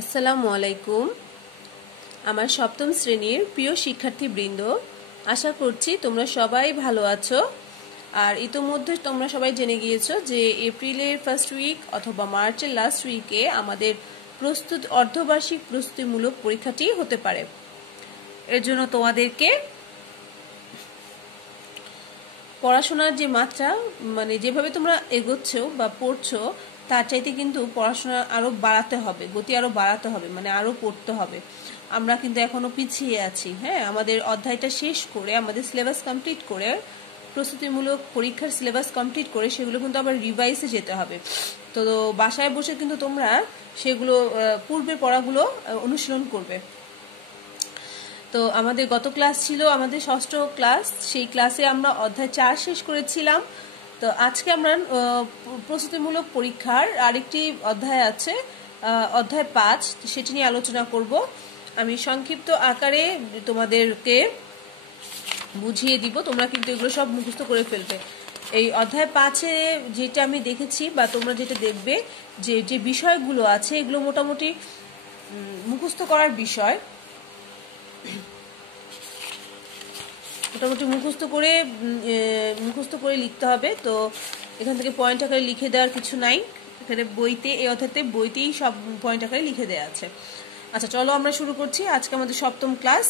আসসালামু আলাইকুম। আমার সপ্তম শ্রেণীর প্রিয় শিক্ষার্থীবৃন্দ, আশা করছি তোমরা সবাই ভালো আছো। আর ইতোমধ্যে তোমরা সবাই জেনে গিয়েছো যে এপ্রিলের ফার্স্ট উইক অথবা মার্চের লাস্ট উইকে আমাদের অর্ধবার্ষিক প্রস্তুতিমূলক পরীক্ষাটি হতে পারে। এর জন্য তোমাদেরকে পড়াশোনার যে মাত্রা, মানে যেভাবে তোমরা এগোচ্ছো বা পড়ছো, তার চাইতে কিন্তু পড়াশোনা আরো বাড়াতে হবে, গতি আরো বাড়াতে হবে, মানে আরো পড়তে হবে। আমরা কিন্তু এখনো পিছিয়ে আছি। হ্যাঁ, আমাদের অধ্যায়টা শেষ করে, আমাদের সিলেবাস কমপ্লিট করে, প্রস্তুতিমূলক পরীক্ষার সিলেবাস কমপ্লিট করে সেগুলো কিন্তু আবার রিভাইসে যেতে হবে। তো বাসায় বসে কিন্তু তোমরা সেগুলো পূর্বের পড়াগুলো অনুশীলন করবে। তো আমাদের গত ক্লাস ছিল আমাদের ষষ্ঠ ক্লাস, সেই ক্লাসে আমরা অধ্যায় 4 শেষ করেছিলাম। তো আজকে আমরা প্রস্তুতিমূলক পরীক্ষার আরেকটি অধ্যায় আছে, অধ্যায় 5, সেটি নিয়ে আলোচনা করব। আমি সংক্ষিপ্ত আকারে তোমাদেরকে বুঝিয়ে দিব, তোমরা কিন্তু এগুলো সব মুখস্থ করে ফেলবে। এই অধ্যায় 5-এ যেটা আমি দেখেছি বা তোমরা যেটা দেখবে, যে বিষয়গুলো আছে এগুলো মোটামুটি মুখস্থ করার বিষয়, মোটামুটি মুখস্থ করে লিখতে হবে। তো এখান থেকে পয়েন্ট আকারে লিখে দেওয়ার কিছু নাই, এখানে বইতে, এই অর্থাৎ বইতেই সব পয়েন্ট আকারে লিখে দেওয়া আছে। আচ্ছা, চলো আমরা শুরু করছি। আজকে আমাদের সপ্তম ক্লাস,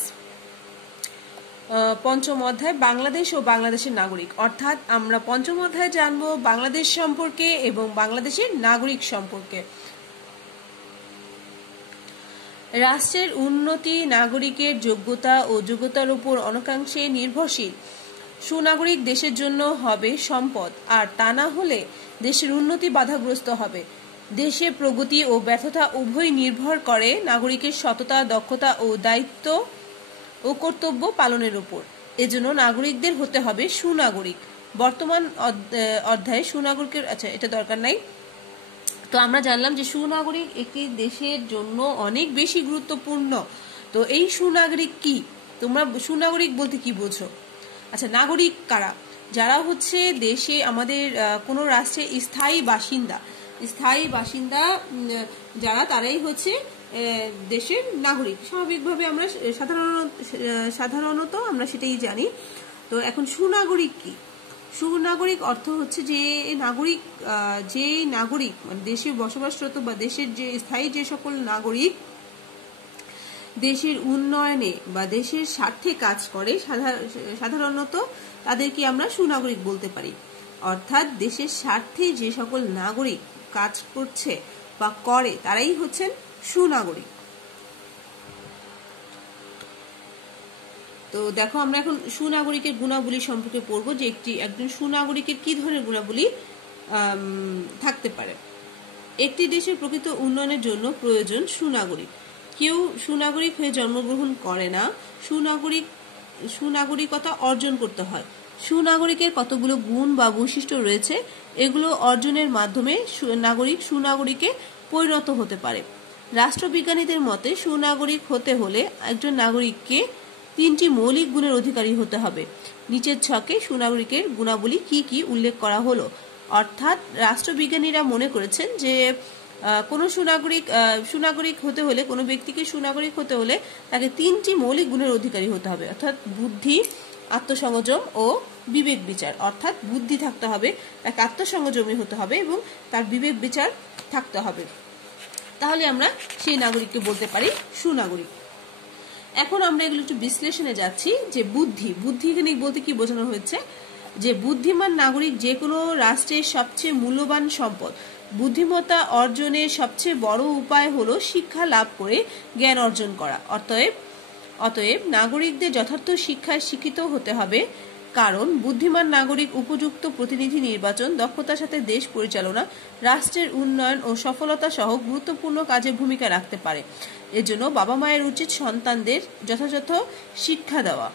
পঞ্চম অধ্যায় বাংলাদেশ ও বাংলাদেশের নাগরিক। অর্থাৎ আমরা পঞ্চম অধ্যায়ে জানবো বাংলাদেশ সম্পর্কে এবং বাংলাদেশের নাগরিক সম্পর্কে। রাষ্ট্রের উন্নতি নাগরিকের যোগ্যতা ও যোগ্যতার উপর অনেকাংশে নির্ভরশীল। সুনাগরিক দেশের জন্য হবে সম্পদ, আর তা না হলে দেশের উন্নতি বাধাগ্রস্ত হবে। দেশের প্রগতি ও ব্যর্থতা উভয় নির্ভর করে নাগরিকের সততা, দক্ষতা ও দায়িত্ব ও কর্তব্য পালনের উপর। এজন্য নাগরিকদের হতে হবে সুনাগরিক। বর্তমান অধ্যায়ে সুনাগরিকের, আচ্ছা এটা দরকার নাই। তো আমরা জানলাম যে সুনাগরিক একটি দেশের জন্য অনেক বেশি গুরুত্বপূর্ণ। তো এই সুনাগরিক কি? তোমরা সুনাগরিক বলতে কি বোঝো? আচ্ছা, নাগরিক কারা? যারা হচ্ছে দেশে, আমাদের কোনো রাষ্ট্রের স্থায়ী বাসিন্দা যারা, তারাই হচ্ছে দেশের নাগরিক। স্বাভাবিকভাবে আমরা সাধারণত আমরা সেটাই জানি। তো এখন সুনাগরিক কি? সুনাগরিক অর্থ হচ্ছে যে নাগরিক মানে দেশে বসবাসরত বা দেশের যে স্থায়ী যে সকল নাগরিক দেশের উন্নয়নে বা দেশের স্বার্থে কাজ করে, সাধারণত তাদেরকে আমরা সুনাগরিক বলতে পারি। অর্থাৎ দেশের স্বার্থে যে সকল নাগরিক কাজ করছে বা করে, তারাই হচ্ছেন সুনাগরিক। তো দেখো, আমরা এখন সুনাগরিকের গুণাবলী সম্পর্কে পড়বো, যে একজন সুনাগরিকের কি ধরনের গুণাবলী থাকতে পারে। একটি দেশের প্রকৃত উন্নয়নের জন্য প্রয়োজন সুনাগরিক। কেউ সুনাগরিক হয়ে জন্মগ্রহণ করে না, সুনাগরিকতা অর্জন করতে হয়। সুনাগরিকের কতগুলো গুণ বা বৈশিষ্ট্য রয়েছে, এগুলো অর্জনের মাধ্যমে সুনাগরিকে পরিণত হতে পারে। রাষ্ট্রবিজ্ঞানীদের মতে সুনাগরিক হতে হলে একজন নাগরিককে 3টি মৌলিক গুণের অধিকারী হতে হবে। নিচের ছকে সুনাগরিকের গুণাবলী কি কি উল্লেখ করা হলো। অর্থাৎ রাষ্ট্রবিজ্ঞানীরা মনে করেছেন যে কোনো সুনাগরিক হতে হলে, কোনো ব্যক্তিকে সুনাগরিক হতে হলে তাকে 3টি মৌলিক গুণের অধিকারী হতে হবে। অর্থাৎ বুদ্ধি, আত্মসংযম ও বিবেক বিচার। অর্থাৎ বুদ্ধি থাকতে হবে, তাকে আত্মসংযমী হতে হবে এবং তার বিবেক বিচার থাকতে হবে। তাহলে আমরা সেই নাগরিককে বলতে পারি সুনাগরিক। এখন আমরা এগুলো একটু বিশ্লেষণে যাচ্ছি। যে বুদ্ধি এখানে বলতে কি বোঝানো হয়েছে, যে বুদ্ধিমান নাগরিক যে কোনো রাষ্ট্রের সবচেয়ে মূল্যবান সম্পদ। বুদ্ধিমত্তা অর্জনের সবচেয়ে বড় উপায় হলো শিক্ষা লাভ করে জ্ঞান অর্জন করা। অতএব নাগরিকদের যথার্থ শিক্ষায় শিক্ষিত হতে হবে, কারণ বুদ্ধিমান নাগরিক উপযুক্ত প্রতিনিধি নির্বাচন, দক্ষতার সাথে দেশ পরিচালনা, রাষ্ট্রের উন্নয়ন ও সফলতা সহ গুরুত্বপূর্ণ কাজে ভূমিকা রাখতে পারে। এজন্য বাবা মায়ের উচিত সন্তানদের যথাযথ শিক্ষা দেওয়া,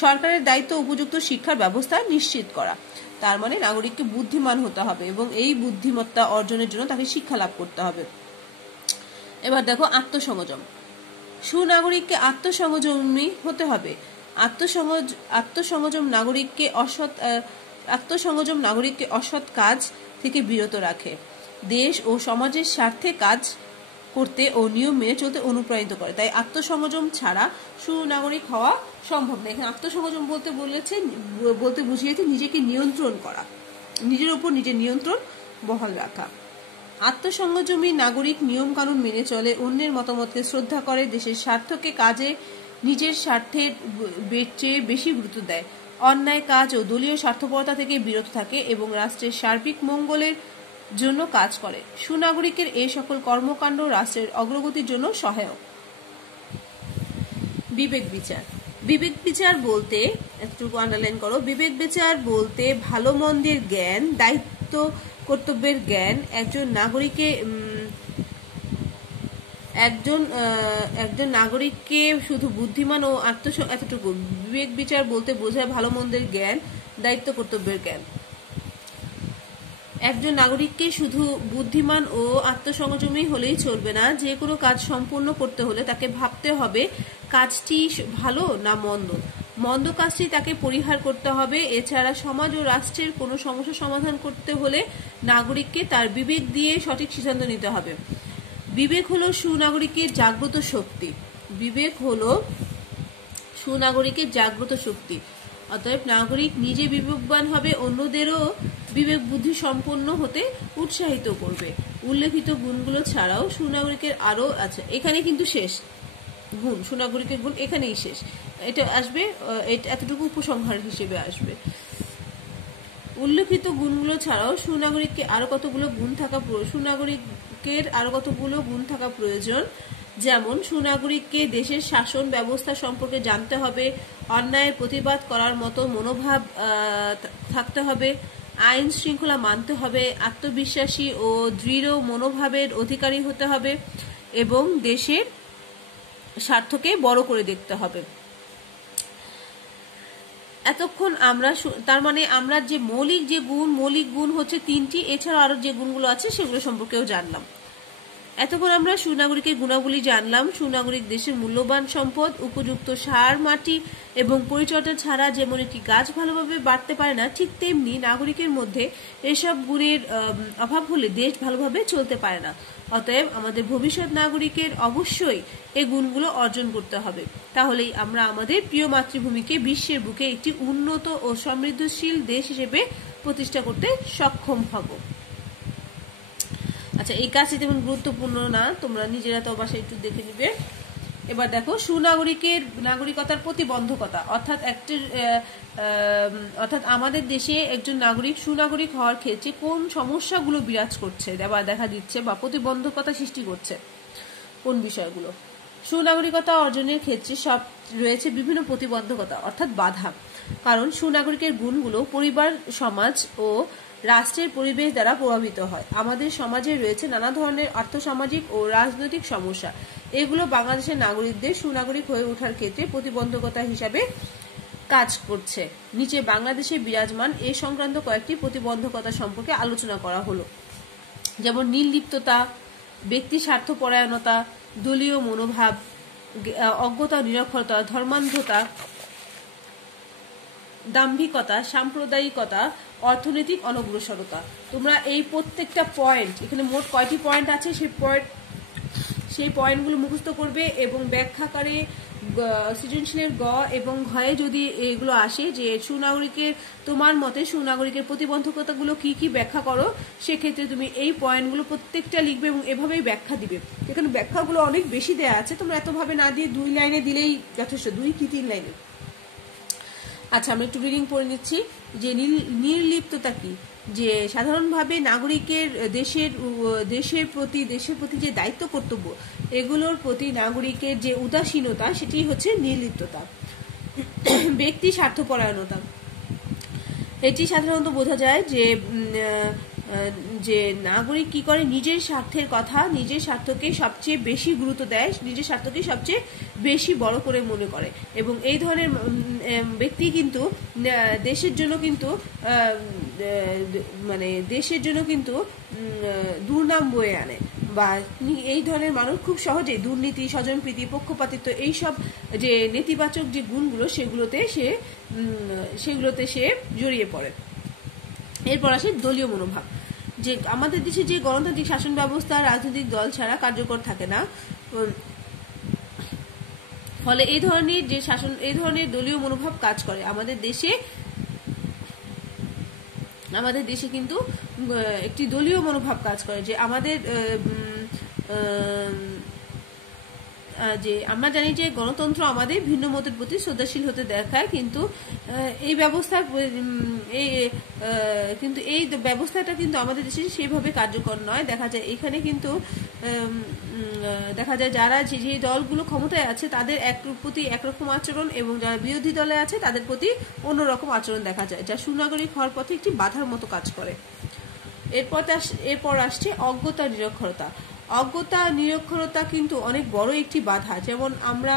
সরকারের দায়িত্ব উপযুক্ত শিক্ষার ব্যবস্থা নিশ্চিত করা। তার মানে নাগরিককে বুদ্ধিমান হতে হবে এবং এই বুদ্ধিমত্তা অর্জনের জন্য তাকে শিক্ষা লাভ করতে হবে। এবার দেখো, আত্মসংযম। সুনাগরিককে আত্মসংযমী হতে হবে। আত্মসংযম নাগরিককে অসৎ কাজ থেকে বিরত রাখে, দেশ ও সমাজের স্বার্থে কাজ করতে ও নিয়ম মেনে চলতে অনুপ্রাণিত করে। তাই আত্মসংযম ছাড়া সুনাগরিক হওয়া সম্ভব না। এখানে আত্মসংযম বলতে বুঝিয়েছে নিজেকে নিয়ন্ত্রণ করা, নিজের উপর নিজের নিয়ন্ত্রণ বহাল রাখা। আত্মসংযমী নাগরিক নিয়ম কানুন মেনে চলে, অন্যের মতামতকে শ্রদ্ধা করে, দেশের স্বার্থকে কাজে নিজের স্বার্থের চেয়ে বেশি গুরুত্ব দেয়, অন্যায় কাজ ও দলীয় স্বার্থপরতা থেকে বিরত থাকে এবং রাষ্ট্রের সার্বিক মঙ্গলের জন্য কাজ করে। সুনাগরিকের এই সকল কর্মকাণ্ড রাষ্ট্রের অগ্রগতির জন্য সহায়ক। বিবেক বিচার। বিবেক বিচার বলতে, এতটুকু আন্ডারলাইন করো, বিবেক বিচার বলতে ভালো মন্দের জ্ঞান, দায়িত্ব কর্তব্যের জ্ঞান একজন নাগরিককে শুধু বুদ্ধিমান ও এতটুকু। বিবেক বিচার বলতে বোঝায় ভালো মন্দের জ্ঞান, দায়িত্ব কর্তব্যের জ্ঞান। একজন নাগরিককে শুধু বুদ্ধিমান ও আত্মসংযমী হলেই চলবে না, যে কোনো কাজ সম্পূর্ণ করতে হলে তাকে ভাবতে হবে কাজটি ভালো না মন্দ, মন্দ কাজটি তাকে পরিহার করতে হবে। এছাড়া সমাজ ও রাষ্ট্রের কোনো সমস্যা সমাধান করতে হলে নাগরিককে তার বিবেক দিয়ে সঠিক সিদ্ধান্ত নিতে হবে। বিবেক হলো সুনাগরিকের জাগ্রত শক্তি। বিবেক হলো সুনাগরিকের জাগ্রত শক্তি। অতএব নাগরিক নিজে বিবেকবান হবে, অন্যদেরও বিবেক বুদ্ধি সম্পন্ন হতে উৎসাহিত করবে। উল্লেখিত গুণগুলো ছাড়াও সুনাগরিকের আরো আছে, এখানে কিন্তু শেষ গুণ, সুনাগরিকের গুণ এখানেই শেষ। এটা আসবে, এতটুকু উপসংহার হিসেবে আসবে। উল্লেখিত গুণগুলো ছাড়াও সুনাগরিকের আরো কতগুলো গুণ থাকা প্রয়োজন। যেমন সুনাগরিককে দেশের শাসন ব্যবস্থা সম্পর্কে জানতে হবে, অন্যায়ের প্রতিবাদ করার মতো মনোভাব থাকতে হবে, আইন শৃঙ্খলা মানতে হবে, আত্মবিশ্বাসী ও দৃঢ় মনোভাবের অধিকারী হতে হবে এবং দেশের স্বার্থকে বড় করে দেখতে হবে। এতক্ষণ আমরা তার মানে আমরা যে মৌলিক গুণ হচ্ছে 3টি, এছাড়া আরো যে গুণগুলো আছে সেগুলো সম্পর্কেও জানলাম। এতক্ষণ আমরা সুনাগরিকের গুণাবলী জানলাম। সুনাগরিক দেশের মূল্যবান সম্পদ। উপযুক্ত সার, মাটি এবং পরিচর্যা ছাড়া যেমন একটি গাছ ভালোভাবে বাড়তে পারে না, ঠিক তেমনি নাগরিকের মধ্যে এসব গুণের অভাব হলে দেশ ভালোভাবে চলতে পারে না। অতএব আমাদের ভবিষ্যৎ নাগরিকের অবশ্যই এই গুণগুলো অর্জন করতে হবে, তাহলেই আমরা আমাদের প্রিয় মাতৃভূমিকে বিশ্বের বুকে একটি উন্নত ও সমৃদ্ধশীল দেশ হিসেবে প্রতিষ্ঠা করতে সক্ষম হব। আচ্ছা, এই কাজটি তেমন গুরুত্বপূর্ণ না, তোমরা নিজেরা তো বাসায় একটু দেখে নিবে। এবার দেখো নাগরিকতার প্রতিবন্ধকতা, অর্থাৎ আমাদের দেশে একজন নাগরিক সুনাগরিক হওয়ার ক্ষেত্রে কোন সমস্যাগুলো বিরাজ করছে বা দেখা দিচ্ছে বা প্রতিবন্ধকতা সৃষ্টি করছে, কোন বিষয়গুলো। সুনাগরিকতা অর্জনের ক্ষেত্রে সব রয়েছে বিভিন্ন প্রতিবন্ধকতা অর্থাৎ বাধা, কারণ সুনাগরিকের গুণগুলো পরিবার, সমাজ ও রাষ্ট্রের পরিবেশ দ্বারা প্রভাবিত হয়। আমাদের সমাজে রয়েছে নানা ধরনের আর্থসামাজিক ও রাজনৈতিক সমস্যা, এগুলো বাংলাদেশের নাগরিকদের সুনাগরিক হয়ে ওঠার ক্ষেত্রে প্রতিবন্ধকতা হিসাবে কাজ করছে। নিচে বাংলাদেশে বিরাজমান এ সংক্রান্ত কয়েকটি প্রতিবন্ধকতা সম্পর্কে আলোচনা করা হলো। যেমন নির্লিপ্ততা, ব্যক্তি স্বার্থপরায়ণতা, দলীয় মনোভাব, অজ্ঞতা, নিরক্ষরতা, ধর্মান্ধতা, দাম্ভিকতা, সাম্প্রদায়িকতা, অর্থনৈতিক অনগ্রসরতা। তোমরা এই প্রত্যেকটা পয়েন্ট, এখানে মোট কয়টি পয়েন্ট আছে সেই পয়েন্টগুলো মুখস্থ করবে এবং ব্যাখ্যাকারে সৃজনশীলের গ এবং ঘয়ে যদি এগুলো আসে যে তোমার মতে সুনাগরিকের প্রতিবন্ধকতাগুলো কি কি ব্যাখ্যা করো, সেক্ষেত্রে তুমি এই পয়েন্টগুলো প্রত্যেকটা লিখবে এবং এভাবেই ব্যাখ্যা দিবে। এখানে ব্যাখ্যাগুলো অনেক বেশি দেয়া আছে, তোমরা এতভাবে না দিয়ে 2 লাইনে দিলেই যথেষ্ট, 2 কি 3 লাইনে। আচ্ছা, আমরা একটু রিডিং পড়ে নিচ্ছি যে নির্লিপ্ততা কি। যে সাধারণভাবে নাগরিকের দেশের প্রতি যে দায়িত্ব কর্তব্য, এগুলোর প্রতি নাগরিকের যে উদাসীনতা, সেটি হচ্ছে নির্লিপ্ততা। ব্যক্তি স্বার্থপরায়ণতা, এটি সাধারণত বোঝা যায় যে নাগরিক কি করে, নিজের স্বার্থের কথা, নিজের স্বার্থকে সবচেয়ে বেশি গুরুত্ব দেয়, নিজের স্বার্থকে সবচেয়ে বেশি বড় করে মনে করে এবং এই ধরনের ব্যক্তি কিন্তু দেশের জন্য কিন্তু দুর্নাম বয়ে আনে, বা এই ধরনের মানুষ খুব সহজেই দুর্নীতি, স্বজনপ্রীতি, পক্ষপাতিত্ব, এইসব যে নেতিবাচক যে গুণগুলো সেগুলোতে সে জড়িয়ে পড়ে। এরপর আসে দলীয় মনোভাব। যে আমাদের দেশে যে গণতান্ত্রিক শাসন ব্যবস্থা রাজনৈতিক দল ছাড়া কার্যকর থাকে না, ফলে এই ধরনের যে শাসন, এই ধরনের দলীয় মনোভাব কাজ করে আমাদের দেশে কিন্তু একটি দলীয় মনোভাব কাজ করে, যে আমাদের যে আমরা জানি যে গণতন্ত্র আমাদের ভিন্ন মতের প্রতি শ্রদ্ধাশীল হতে দেখায়, কিন্তু এই ব্যবস্থাটা কিন্তু আমাদের দেশে সেইভাবে কার্যকর নয়। দেখা যায় এখানে কিন্তু দেখা যায় যারা যে দলগুলো ক্ষমতায় আছে তাদের প্রতি একরকম আচরণ, এবং যারা বিরোধী দলে আছে তাদের প্রতি অন্যরকম আচরণ দেখা যায়, যা সুনাগরিক হওয়ার পথে একটি বাধার মতো কাজ করে। এরপর আসছে অজ্ঞতা নিরক্ষরতা। অজ্ঞতা নিরক্ষরতা কিন্তু অনেক বড় একটি বাধা। যেমন আমরা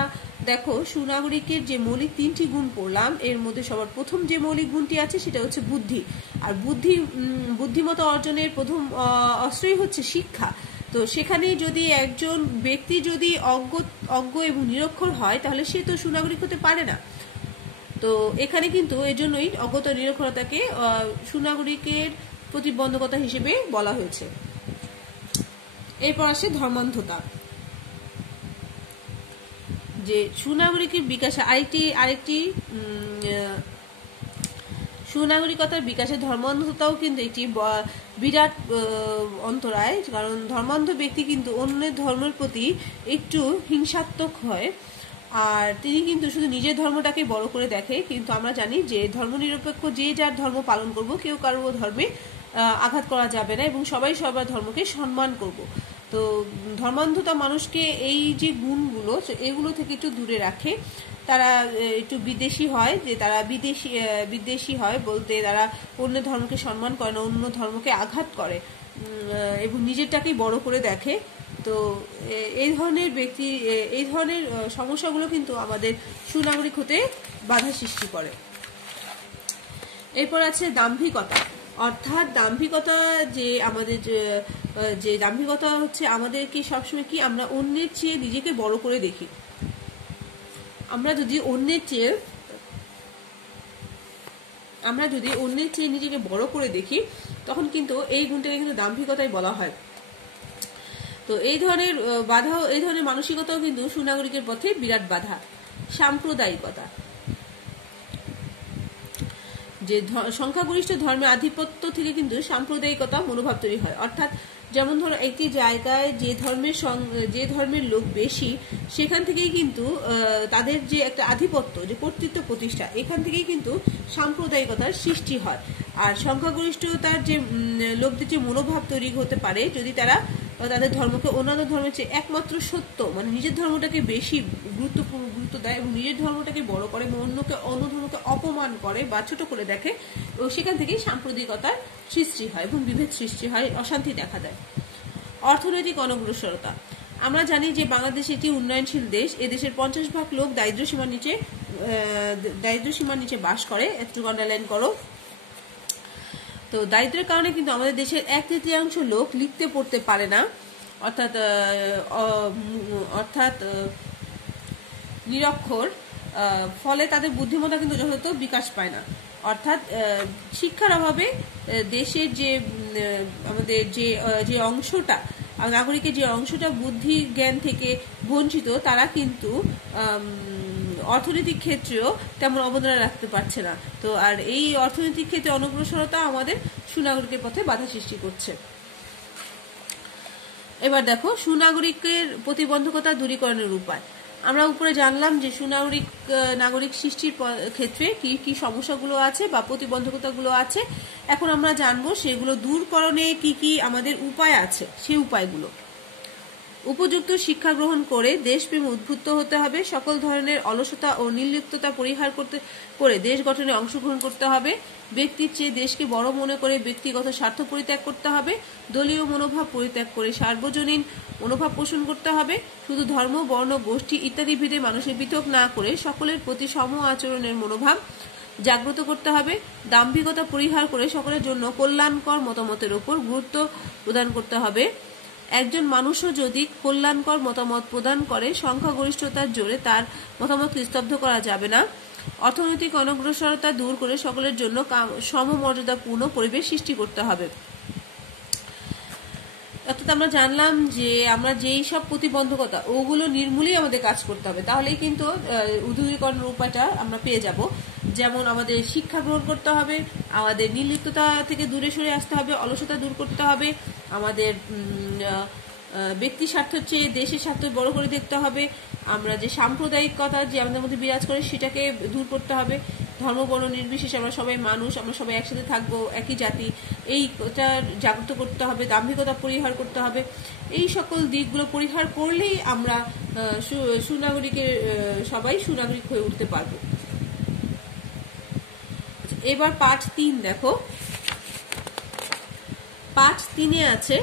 দেখো সুনাগরিকের যে মৌলিক 3টি গুণ পড়লাম, এর মধ্যে সবার প্রথম যে মৌলিক গুণটি আছে সেটা হচ্ছে বুদ্ধি। আর বুদ্ধিমত্তা অর্জনের প্রথম অস্ত্রই হচ্ছে শিক্ষা। তো সেখানে যদি একজন ব্যক্তি যদি অজ্ঞ এবং নিরক্ষর হয়, তাহলে সে তো সুনাগরিক হতে পারে না। তো এখানে কিন্তু এজন্যই অজ্ঞতা নিরক্ষরতাকে সুনাগরিকের প্রতিবন্ধকতা হিসেবে বলা হয়েছে। এরপর আসে ধর্মান্ধতা। যে সুনাগরিকের বিকাশে আরেকটি সুনাগরিকতার বিকাশে ধর্মান্ধতাও কিন্তু একটি বিরাট অন্তরায়। কারণ ধর্মান্ধ ব্যক্তি কিন্তু অন্যের ধর্মের প্রতি একটু হিংসাত্মক হয়, আর তিনি কিন্তু শুধু নিজের ধর্মটাকে বড় করে দেখে। কিন্তু আমরা জানি যে ধর্মনিরপেক্ষ যে যার ধর্ম পালন করব, কেউ কারো ধর্মে আঘাত করা যাবে না, এবং সবাই সবার ধর্মকে সম্মান করব। তো ধর্মান্ধতা মানুষকে এই যে গুণগুলো এগুলো থেকে একটু দূরে রাখে। তারা একটু বিদেশি হয়, যে তারা বিদেশি হয় বলতে তারা অন্য ধর্মকে সম্মান করে না, অন্য ধর্মকে আঘাত করে এবং নিজেরটাকেই বড় করে দেখে। তো এই ধরনের সমস্যাগুলো কিন্তু আমাদের সুনাগরিক হতে বাধা সৃষ্টি করে। এরপর আছে দাম্ভিকতা। অর্থাৎ দাম্ভিকতা যে দাম্ভিকতা হচ্ছে আমাদেরকে সবসময় কি আমরা অন্যের চেয়ে নিজেকে বড় করে দেখি। আমরা যদি অন্যের চেয়ে নিজেকে বড় করে দেখি, তখন কিন্তু এই গুণটাকে কিন্তু দাম্ভিকতাই বলা হয়। তো এই ধরনের মানসিকতাও কিন্তু সুনাগরিকের পথে বিরাট বাধা। সাম্প্রদায়িকতা, যে সংখ্যাগরিষ্ঠ ধর্মের আধিপত্য থেকে কিন্তু সাম্প্রদায়িকতা মনোভাব তৈরি হয়। অর্থাৎ যেমন ধরো একটি জায়গায় যে ধর্মের লোক বেশি, সেখান থেকেই কিন্তু তাদের যে একটা আধিপত্য, যে কর্তৃত্ব প্রতিষ্ঠা, এখান থেকেই কিন্তু সাম্প্রদায়িকতার সৃষ্টি হয়। আর সংখ্যাগরিষ্ঠতার যে লোকদের যে মনোভাব তৈরি হতে পারে, যদি তারা তাদের ধর্মকে অন্যান্য ধর্মের চেয়ে একমাত্র সত্য, মানে নিজের ধর্মটাকে বেশি গুরুত্ব দেয় এবং নিজের ধর্মটাকে বড় করে এবং অন্য ধর্মকে অপমান করে বা ছোট করে দেখে, এবং সেখান থেকেই সাম্প্রদায়িকতার সৃষ্টি হয় এবং বিভেদ সৃষ্টি হয়, অশান্তি দেখা দেয়। অর্থনৈতিক অনগ্রসরতা। আমরা জানি যে বাংলাদেশ একটি উন্নয়নশীল দেশ। এদেশের 50% লোক দারিদ্র্য সীমার নিচে বাস করে। একটু আন্ডারলাইন করো। তো দারিদ্র্যের কারণে কিন্তু আমাদের দেশের 1/3 লোক লিখতে পড়তে পারে না, অর্থাৎ নিরক্ষর। ফলে তাদের বুদ্ধিমত্তা কিন্তু যথাযথ বিকাশ পায় না। অর্থাৎ শিক্ষার অভাবে দেশের আমাদের যে অংশটা, নাগরিকের যে অংশটা বুদ্ধি জ্ঞান থেকে বঞ্চিত, তারা কিন্তু অর্থনৈতিক ক্ষেত্রেও তেমন অবদান রাখতে পারছে না। তো আর এই অর্থনৈতিক ক্ষেত্রে অনগ্রসরতা আমাদের সুনাগরিকের পথে বাধা সৃষ্টি করছে। এবার দেখো সুনাগরিকের প্রতিবন্ধকতা দূরীকরণের উপায়। আমরা উপরে জানলাম যে নাগরিক সৃষ্টির ক্ষেত্রে কি কি সমস্যাগুলো আছে বা প্রতিবন্ধকতাগুলো আছে। এখন আমরা জানবো সেগুলো দূরকরণে কি কি আমাদের উপায় আছে, সেই উপায়গুলো। উপযুক্ত শিক্ষা গ্রহণ করে দেশপ্রেম উদ্বুদ্ধ হতে হবে। সকল ধরনের অলসতা ও নির্লিপ্ততা পরিহার করে দেশ গঠনে অংশগ্রহণ করতে হবে। ব্যক্তির চেয়ে দেশকে বড় মনে করে ব্যক্তিগত স্বার্থ পরিত্যাগ করতে হবে। দলীয় মনোভাব পরিত্যাগ করে সার্বজনীন মনোভাব পোষণ করতে হবে। শুধু ধর্ম, বর্ণ, গোষ্ঠী ইত্যাদি ভেদে মানুষের পৃথক না করে সকলের প্রতি সম আচরণের মনোভাব জাগ্রত করতে হবে। দাম্ভিকতা পরিহার করে সকলের জন্য কল্যাণকর মতামতের উপর গুরুত্ব প্রদান করতে হবে। একজন মানুষও যদি কল্যাণকর মতামত প্রদান করে, সংখ্যাগরিষ্ঠতার জোরে তার মতামতকে স্তব্ধ করা যাবে না। অর্থনৈতিক অনগ্রসরতা দূর করে সকলের জন্য সমমর্যাদাপূর্ণ পরিবেশ সৃষ্টি করতে হবে। অর্থাৎ আমরা জানলাম যে আমরা যেই সব প্রতিবন্ধকতা ওগুলো নির্মূলেই আমাদের কাজ করতে হবে, তাহলেই কিন্তু উদ্যোগীকরণের উপায়টা আমরা পেয়ে যাব। যেমন আমাদের শিক্ষা গ্রহণ করতে হবে, আমাদের নির্লিপ্ততা থেকে দূরে সরে আসতে হবে, অলসতা দূর করতে হবে, আমাদের ব্যক্তি স্বার্থের চেয়ে দেশের স্বার্থ বড় করে দেখতে হবে, আমরা যে সাম্প্রদায়িকতা যে আমাদের মধ্যে বিরাজ করে সেটাকে দূর করতে হবে, ধর্ম বর্ণ নির্বিশেষে আমরা সবাই মানুষ, আমরা সবাই একসাথে থাকবো, একই জাতি, এইটা জাগ্রত করতে হবে, দাম্ভিকতা পরিহার করতে হবে। এই সকল দিকগুলো পরিহার করলেই আমরা সুনাগরিকের সবাই সুনাগরিক হয়ে উঠতে পারবো। এবার পাঠ 3 দেখো। পাঠ 3-এ আছে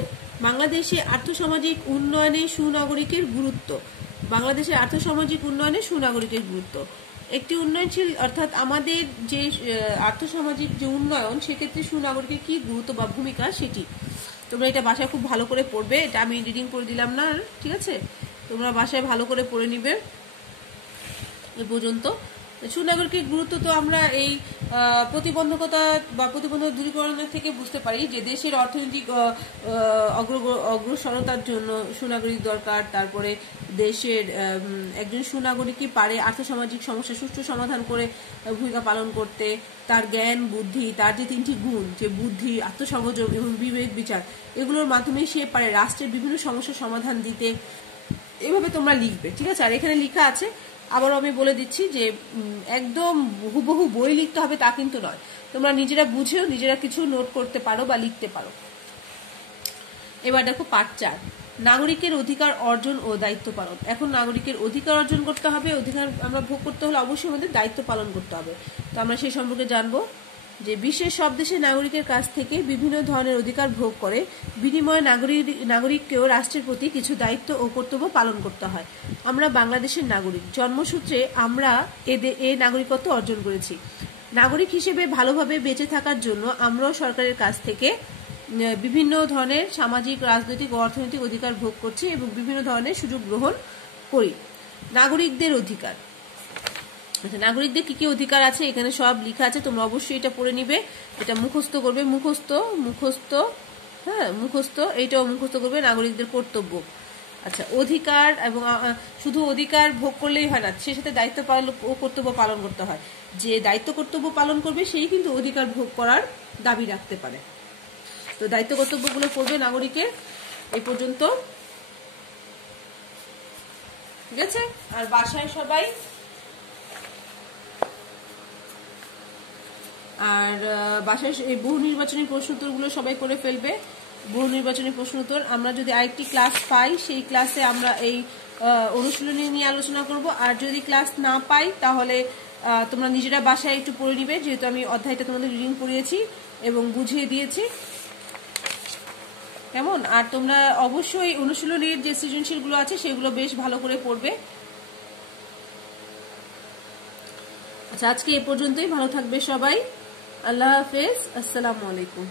বাংলাদেশে আর্থসামাজিক উন্নয়নে সুনাগরিকের গুরুত্ব। বাংলাদেশের আর্থসামাজিক উন্নয়নে সুনাগরিকের গুরুত্ব। একটি উন্নয়নশীল অর্থাৎ আমাদের যে আর্থসামাজিক যে উন্নয়ন, সেক্ষেত্রে সুনাগরিকের কি গুরুত্ব বা ভূমিকা সেটি তোমরা এটা বাসায় খুব ভালো করে পড়বে। এটা আমি রিডিং করে দিলাম না, ঠিক আছে? তোমরা বাসায় ভালো করে পড়ে নিবে এ পর্যন্ত। সুনাগরিকের গুরুত্ব তো আমরা এই প্রতিবন্ধকতা বা প্রতিবন্ধক দূরীকরণের থেকে বুঝতে পারি যে দেশের অর্থনৈতিক অগ্রসরতার জন্য সুনাগরিক দরকার। তারপরে দেশের একজন সুনাগরিকই পারে আর্থসামাজিক সমস্যা সুষ্ঠু সমাধান করে ভূমিকা পালন করতে। তার জ্ঞান বুদ্ধি, তার যে 3টি গুণ, যে বুদ্ধি, আত্মসংযম এবং বিবেক বিচার, এগুলোর মাধ্যমে সে পারে রাষ্ট্রের বিভিন্ন সমস্যার সমাধান দিতে। এভাবে তোমরা লিখবে, ঠিক আছে? আর এখানে লেখা আছে, আবারও আমি বলে দিচ্ছি যে একদম হুবহু বই লিখতে হবে তা কিন্তু নয়, তোমরা নিজেরা বুঝেও নিজেরা কিছু নোট করতে পারো বা লিখতে পারো। এবার দেখো পাঠ 4, নাগরিকের অধিকার অর্জন ও দায়িত্ব পালন। এখন নাগরিকের অধিকার অর্জন করতে হবে, অধিকার আমরা ভোগ করতে হলে অবশ্যই আমাদের দায়িত্ব পালন করতে হবে। তো আমরা সেই সম্পর্কে জানবো যে বিশ্বের সব দেশে নাগরিকের কাছ থেকে বিভিন্ন ধরনের অধিকার ভোগ করে, বিনিময়ে নাগরিককেও রাষ্ট্রের প্রতি কিছু দায়িত্ব ও কর্তব্য পালন করতে হয়। আমরা বাংলাদেশের নাগরিক, জন্মসূত্রে আমরা এ নাগরিকত্ব অর্জন করেছি। নাগরিক হিসেবে ভালোভাবে বেঁচে থাকার জন্য আমরাও সরকারের কাছ থেকে বিভিন্ন ধরনের সামাজিক, রাজনৈতিক ও অর্থনৈতিক অধিকার ভোগ করছি এবং বিভিন্ন ধরনের সুযোগ গ্রহণ করি। নাগরিকদের অধিকার, নাগরিকদের কি কি অধিকার আছে এখানে সব লেখা আছে, তোমরা অবশ্যই এটা পড়ে নিবে। এটা মুখস্থ করবে, মুখস্থ এইটাও মুখস্থ করবে। নাগরিকদের কর্তব্য, আচ্ছা অধিকার, এবং শুধু অধিকার ভোগ করলেই হয় না, সে সাথে দায়িত্ব পালন ও কর্তব্য পালন করতে হয়। যে দায়িত্ব কর্তব্য পালন করবে সেই কিন্তু অধিকার ভোগ করার দাবি রাখতে পারে। তো দায়িত্ব কর্তব্যগুলো পড়বে নাগরিকের। এই পর্যন্ত, ঠিক আছে? আর বাসায় সবাই এই বহু নির্বাচনী প্রশ্ন উত্তরগুলো সবাই করে ফেলবে। বহু নির্বাচনী প্রশ্ন উত্তর আমরা যদি আরেকটি ক্লাস পাই, সেই ক্লাসে আমরা এই অনুশীলনী নিয়ে আলোচনা করব। আর যদি ক্লাস না পাই তাহলে তোমরা নিজেরা বাসায় একটু পড়ে নিবে, যেহেতু আমি অধ্যায়টা তোমাদের রিডিং পড়িয়েছি এবং বুঝিয়ে দিয়েছি, কেমন? আর তোমরা অবশ্যই অনুশীলনীর যে সৃজনশীলগুলো আছে সেগুলো বেশ ভালো করে পড়বে। আচ্ছা, আজকে এ পর্যন্তই। ভালো থাকবে সবাই। আল্লাহ হাফেজ, আসসালামু আলাইকুম।